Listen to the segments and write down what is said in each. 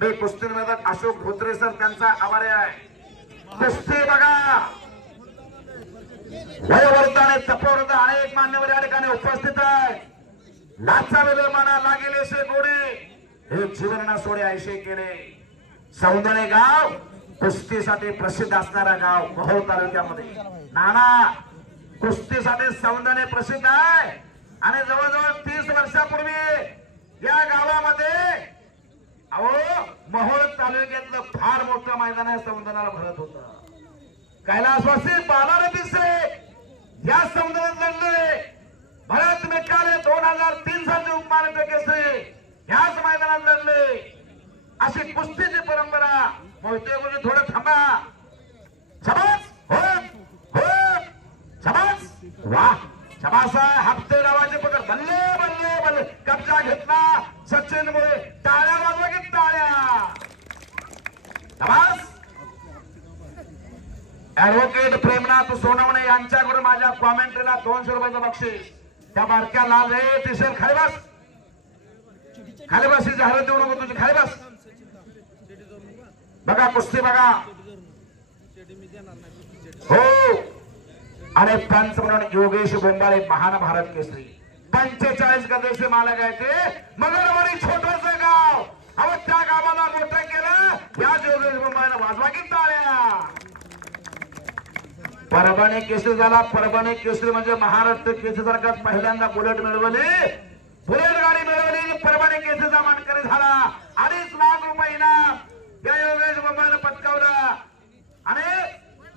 मी कुस्ती मैदान अशोक धोत्रे सर त्यांचा आभारी आहे. कुस्ती बघा वयोवृद्ध आणि तपोवृद्ध अनेक मान्यवर या ठिकाणी उपस्थित आहे. नाचावेले माना लागेले से गोडे हे जीवन सोडे ऐशे केले. सौंदर्य गाव कुस्तीसाठी प्रसिद्ध असणारा गाव मोहोळ तालुक्यामध्ये. नाना कुस्तीसाठी सौंदर्य प्रसिद्ध आहे आणि जवळजवळ 30 वर्षापूर्वी या गावामध्ये मोहोळ तालुक्यातलं फार मोठं मैदान आहे सौंदर्याला भरत होतं. कैलासवासी बालारे पिसे या सौंदर्यात लढले. भरत मेकाले 2003 साली उपमहाराष्ट्र केसरी याच मैदानात लढले. अशी कुस्तीची परंपरा मोहिते गुरुजी थोडं थांबा. शबास हो हो शबास वाह शबास. हप्ते नावाचे पकड बल्ले बल्ले बल्ले कब्जा घेतला सचिन मुळे. टाळ्या वाजवा की टाळ्या. शबास. ऍडव्होकेट प्रेमनाथ सोनवणे यांच्याकडून माझ्या कॉमेंट्रीला 200 रुपयाचं बक्षीस. त्या बारक्या लाल रे टी शर्ट खाली बस खाली बस. ही जाहिरात देऊ नको तुझी खाली बस. बघा कुस्ती बघा हो. आणि पंच म्हणून योगेश बोंबाळे महान भारत केसरी 45 गदेचे मालक आहे ते. मगरवाडी छोटस गाव अहो त्या गावाला मोठं केलं या योगेश बोंबाळेला वाजवा की टाळ्या. परभणी केसरी झाला. परभणी केसरी म्हणजे महाराष्ट्र केसरी सारखाच पहिल्यांदा बुलेट मिळवली. बुलेट गाडी मिळवली. परभणी केसरीचा मानकरी झाला. 2.5 लाख रुपये इनाम या योगेश बोंबाळेने पटकावलं. आणि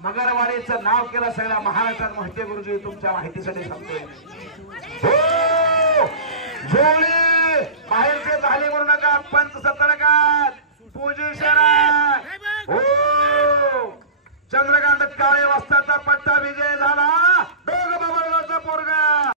मगरवाडीचं नाव केलं सगळ्या महाराष्ट्रात. मोहिते गुरुजी तुमच्या माहितीसाठी सांगतोय हो. जोडी बाहेरचे झाले म्हणू नका. पंच सतर्कात पोझिशन हो. चंद्रकांत काळे वस्ताचा पट्टा विजय झाला.